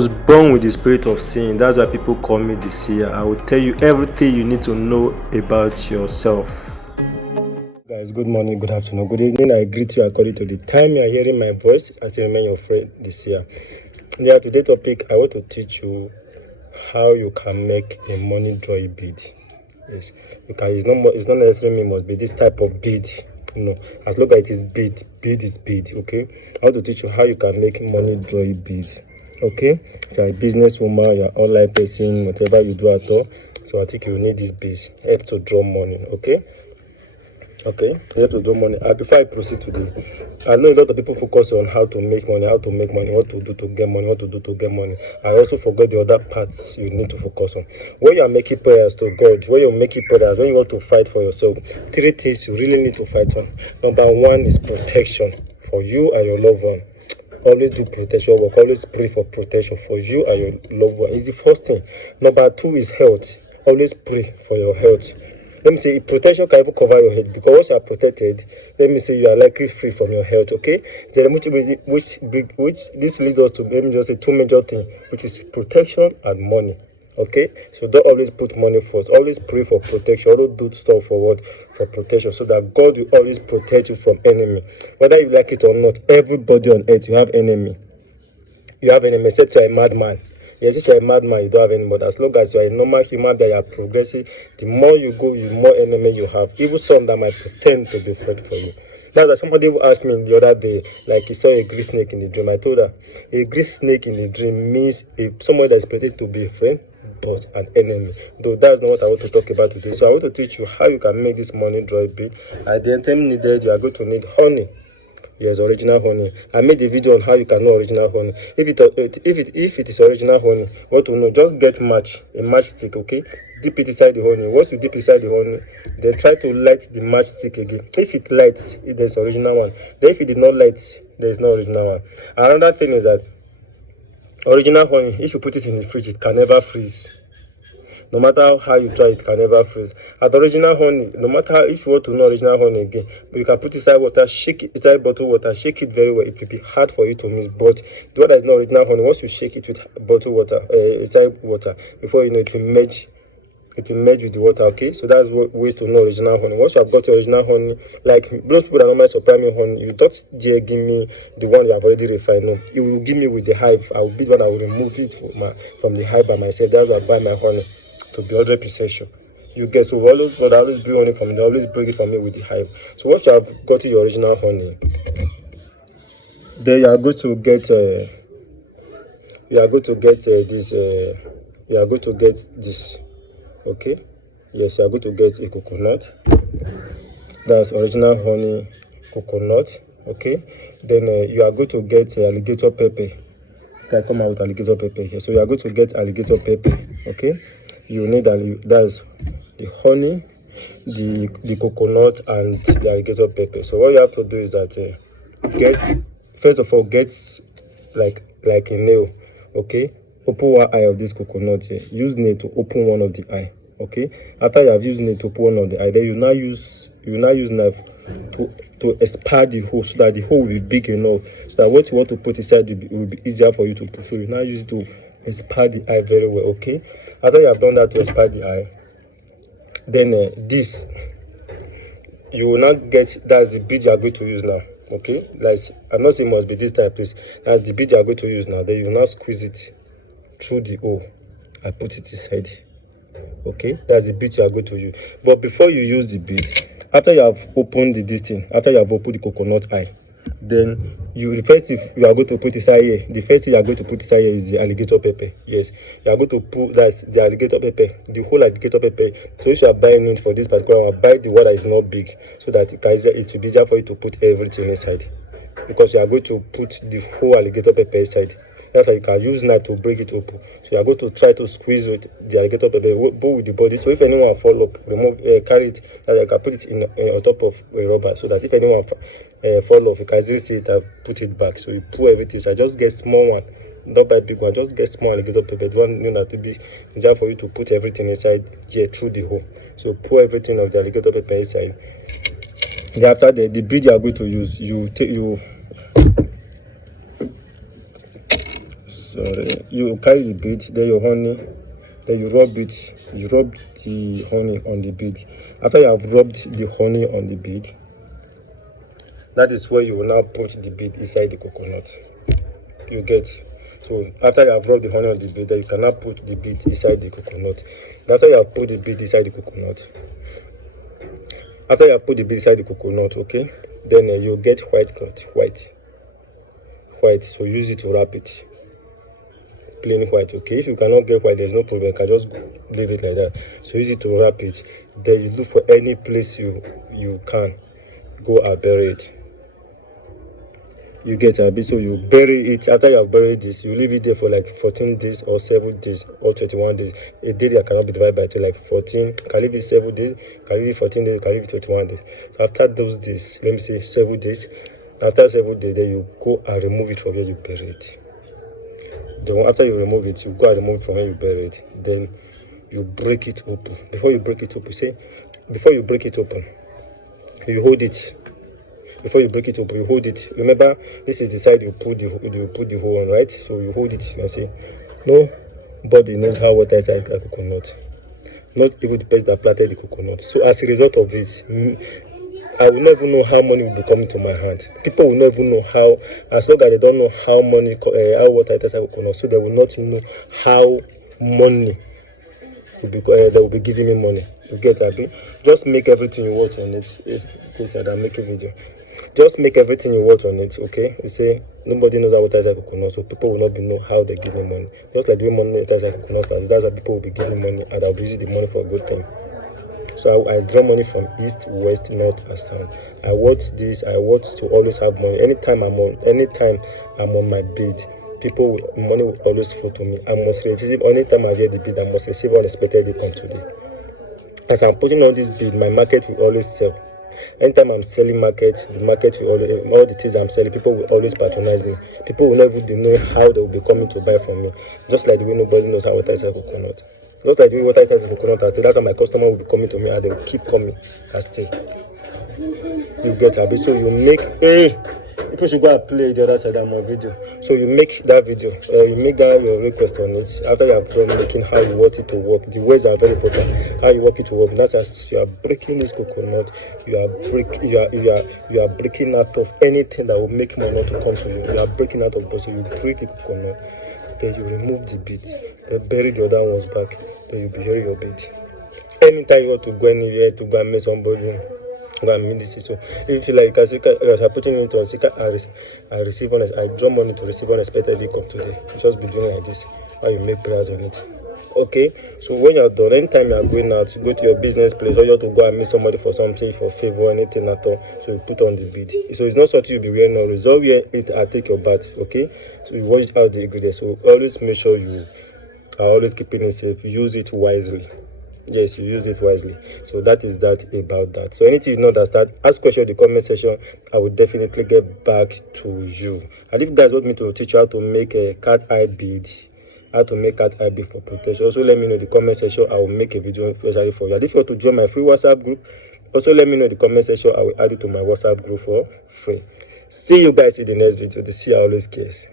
was born with the spirit of sin. That's why people call me the seer. I will tell you everything you need to know about yourself. Guys, good morning, good afternoon, good evening. I greet you according to the time you are hearing my voice. I still remain your friend, the seer. Yeah, today's topic, I want to teach you how you can make a money draw bead. Yes, you can. It's not necessarily must be this type of bead. No, as long as it is bead, bead is bead. Okay, I want to teach you how you can make money draw bead. Okay, if you're a businesswoman, you're an online person, whatever you do at all, so I think you need this bead help to draw money. Okay, help to draw money. Before I proceed today, I know a lot of people focus on how to make money, what to do to get money, I also forget the other parts you need to focus on. When you are making prayers to God, when you want to fight for yourself, three things you really need to fight on. Number one is protection for you and your loved one. Always do protection work. Always pray for protection for you and your loved one. It's the first thing. Number two is health. Always pray for your health. Let me say protection can even cover your head, because once you are protected, let me say you are likely free from your health. Okay, which this leads us to, let me just say, two major things, which is protection and money. Okay, so don't always put money first. Always pray for protection. Always do stuff for what? For protection, so that God will always protect you from enemy. Whether you like it or not, everybody on earth, you have enemy. You have enemy, except you're a madman. Yes, if you're a madman, you don't have any. But as long as you're a normal human that you are progressing, the more you go, the more enemy you have. Even some that might pretend to be friend for you. Now that somebody asked me the other day, like he saw a green snake in the dream. I told her, a green snake in the dream means someone that is pretending to be a friend, but an enemy. Though that's not what I want to talk about today. So I want to teach you how you can make this money draw bead. At the time needed, you are going to need honey. Yes, original honey. I made a video on how you can know original honey. If it is original honey, what to know? Just get a matchstick, okay? Dip it inside the honey. Once you dip inside the honey, then try to light the matchstick again. If it lights, there's original one. Then if it did not light, there is no original one. Another thing is that original honey, if you put it in the fridge, it can never freeze. No matter how you try, it can never freeze. At original honey, no matter if you want to know original honey again, but you can put it inside water, shake it inside bottled water, shake it very well. It will be hard for you to miss. But the one that is not original honey, once you shake it with bottled water, inside water, before you know it will merge. It will merge with the water. Okay, so that's ways to know original honey. Once you have got original honey, like those people that normally supply me honey, you don't dare give me the one you have already refined. No, you will give me with the hive. I will be the one. I will remove it from the hive by myself. That's why I buy my honey, to be 100% sure. You get, so always bring honey from me. Always bring it from me with the hive. So once you have got your original honey, then you are going to get this. Okay, yes, you are going to get a coconut. That's original honey coconut. Okay, then you are going to get alligator pepper. Can come out with alligator pepper here. So you are going to get alligator pepper. Okay, you need that's the honey, the coconut, and the alligator pepper. So what you have to do is that get like a nail. Okay, open one eye of this coconut here. Use nail to open one of the eye. Okay, after you have used nail to open one of the eye, then you now use knife to expand the hole, so that the hole will be big enough, so that what you want to put inside will be easier for you to put. So you now use it to expand the eye very well. Okay, after you have done that to expand the eye, then this you will not get. That's the bead you are going to use now. Okay, like I'm not saying it must be this type, please. That's the bead you are going to use now. Then you will now squeeze it through the hole and put it inside. Okay, that's the bead you are going to use. But before you use the bead, after you have opened the coconut eye, then the first thing you are going to put inside here, is the alligator pepper. Yes, you are going to put that's the alligator pepper, the whole alligator pepper. So if you are buying it for this particular one, buy the one that is not big, so that it will be easier for you to put everything inside, because you are going to put the whole alligator pepper inside. That's why you can use knife to break it open. So you are going to try to squeeze with the alligator pepper, both with the body. So if anyone fall up, carry it, you can put it in on top of a rubber, so that if anyone fall off, you can easily see it and put it back. So you pour everything. So I just get small one, not buy big one. Just get small alligator pepper. The one that will be easier for you to put everything inside here through the hole. So pour everything of the alligator pepper inside. Then after the bead you are going to use, sorry, you carry the bead, then your honey, then you rub it. You rub the honey on the bead. After you have rubbed the honey on the bead, that is where you will now put the bead inside the coconut. You get. So after you have rubbed the honey on the bead, then you can now put the bead inside the coconut. After you have put the bead inside the coconut, okay, then you get white cloth, white. So use it to wrap it. Plain white, okay. If you cannot get white, there's no problem. You can just leave it like that. So use it to wrap it. Then you look for any place you can go and bury it. You get a bit. So you bury it. After you have buried this, you leave it there for like 14 days or 7 days or 21 days. A day that cannot be divided by 2, like 14. Can leave it 7 days, can leave it 14 days, can leave it 21 days. So after those days, let me say 7 days. After 7 days, then you go and remove it from where you bury it. Then after you remove it, you go and remove it from where you bury it. Then you break it open. Before you break it open, you hold it. Before you break it open, you hold it. Remember, this is the side you put the hole on, right? So you hold it. You say, nobody knows how water is inside a coconut. Not even the person that planted the coconut. So as a result of this, I will never know how money will be coming to my hand. People will never know how, as long as they don't know how water is inside a coconut, so they will not know how money they will be giving me money. You get that? Just make everything you want on it. Make a video. Just make everything you want on it, okay? You say nobody knows how water is like coconut, so people will not know how they give me money. Just like doing money is like coconut, that's how people will be giving money, and I'll be using the money for a good thing. So I draw money from east, west, north, and south. I want to always have money. Anytime I'm on my bid, money will always flow to me. I must receive. Anytime I get the bid, I must receive unexpected income today. As I'm putting on this bid, my market will always sell. Anytime I'm selling markets, the market will always, all the things I'm selling, people will always patronize me. People will never know how they will be coming to buy from me. Just like the way nobody knows how water is like coconut. Just like the way water is like coconut, I say that's how my customer will be coming to me, and they will keep coming and stay. You get a bit. So you make people should go and play the other side of my video. So you make that video, you make that your request on it. After you have done making how you want it to work, the ways are very important. How you want it to work. That's as you are breaking this coconut, you are breaking out of anything that will make money to come to you. You are breaking out of it. So you break the coconut, then you remove the bead, then bury the other ones back, then you bury your bead. Anytime you want to go anywhere to go and meet somebody, go and meet this. So if you feel like you can say, as I'm putting into I draw money to receive unexpected income today. You just be doing like this, how you make prayers on it. Okay, so when you're done, anytime you are going out, you go to your business place, or you have to go and meet somebody for something, for favor, anything at all, so you put on the bead. So it's not something you'll be wearing always. Don't wear it and take your bath, okay? So you wash out the ingredients. So always make sure you are always keeping it safe. Use it wisely. Yes, you use it wisely. So that is that about that. So anything you don't understand, ask question in the comment section. I will definitely get back to you. And if you guys want me to teach you how to make a cat eye bead, for protection, also let me know in the comment section. I will make a video especially for you. And if you want to join my free WhatsApp group, also let me know in the comment section. I will add it to my WhatsApp group for free. See you guys in the next video. The See I Always Cares.